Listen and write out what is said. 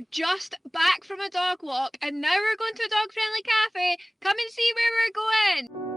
we're just back from a dog walk and now we're going to a dog friendly cafe. Come and see where we're going.